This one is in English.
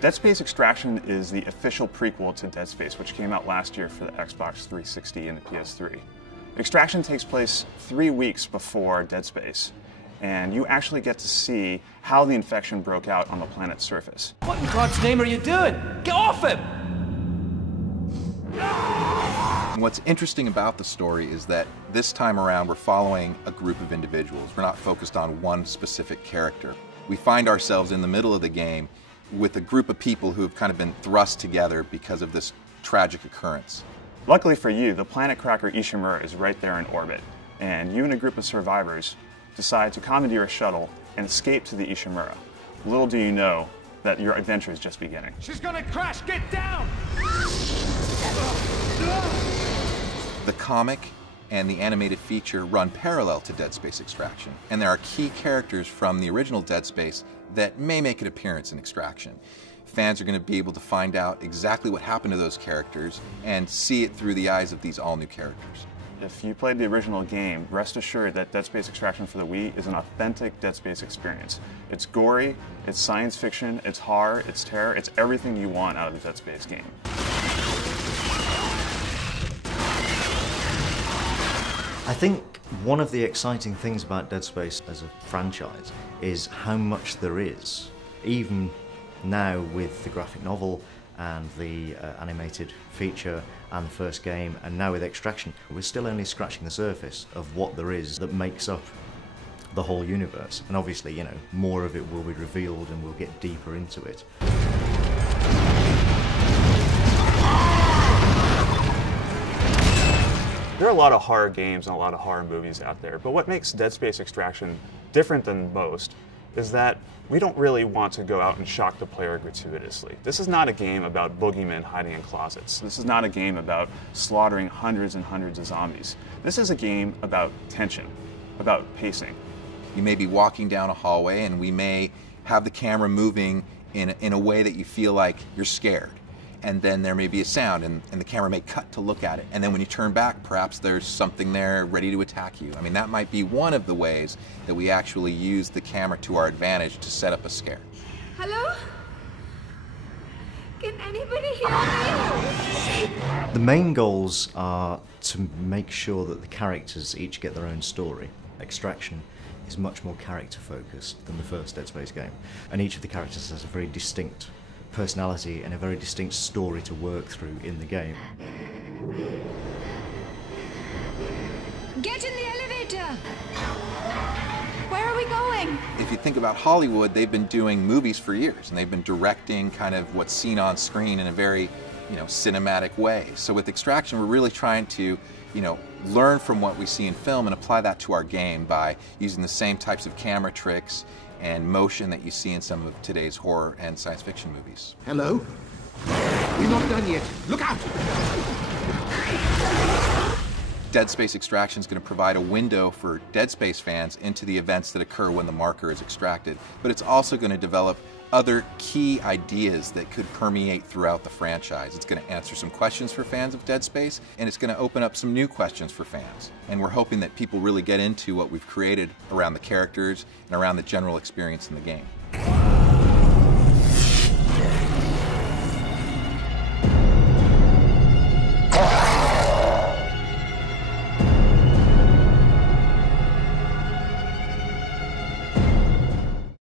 Dead Space Extraction is the official prequel to Dead Space, which came out last year for the Xbox 360 and the PS3. Extraction takes place 3 weeks before Dead Space, and you actually get to see how the infection broke out on the planet's surface. What in God's name are you doing? Get off him! What's interesting about the story is that this time around we're following a group of individuals. We're not focused on one specific character. We find ourselves in the middle of the game with a group of people who have kind of been thrust together because of this tragic occurrence. Luckily for you, the planet cracker Ishimura is right there in orbit, and you and a group of survivors decide to commandeer a shuttle and escape to the Ishimura. Little do you know that your adventure is just beginning. She's gonna crash! Get down! The comic and the animated feature run parallel to Dead Space Extraction, and there are key characters from the original Dead Space that may make an appearance in Extraction. Fans are going to be able to find out exactly what happened to those characters and see it through the eyes of these all-new characters. If you played the original game, rest assured that Dead Space Extraction for the Wii is an authentic Dead Space experience. It's gory, it's science fiction, it's horror, it's terror, it's everything you want out of a Dead Space game. I think one of the exciting things about Dead Space as a franchise is how much there is. Even now with the graphic novel and the animated feature and the first game, and now with Extraction, we're still only scratching the surface of what there is that makes up the whole universe. And obviously, you know, more of it will be revealed and we'll get deeper into it. There are a lot of horror games and a lot of horror movies out there, but what makes Dead Space Extraction different than most is that we don't really want to go out and shock the player gratuitously. This is not a game about boogeymen hiding in closets. This is not a game about slaughtering hundreds and hundreds of zombies. This is a game about tension, about pacing. You may be walking down a hallway and we may have the camera moving in a way that you feel like you're scared. And then there may be a sound and the camera may cut to look at it. And then when you turn back, perhaps there's something there ready to attack you. I mean, that might be one of the ways that we actually use the camera to our advantage to set up a scare. Hello? Can anybody hear me? The main goals are to make sure that the characters each get their own story. Extraction is much more character focused than the first Dead Space game. And each of the characters has a very distinct personality and a very distinct story to work through in the game. Get in the elevator! Where are we going? If you think about Hollywood, they've been doing movies for years and they've been directing kind of what's seen on screen in a very, cinematic way. So with Extraction, we're really trying to, learn from what we see in film and apply that to our game by using the same types of camera tricks and motion that you see in some of today's horror and science fiction movies. Hello? We're not done yet. Look out! Dead Space Extraction is going to provide a window for Dead Space fans into the events that occur when the marker is extracted, but it's also going to develop other key ideas that could permeate throughout the franchise. It's going to answer some questions for fans of Dead Space, and it's going to open up some new questions for fans. And we're hoping that people really get into what we've created around the characters and around the general experience in the game.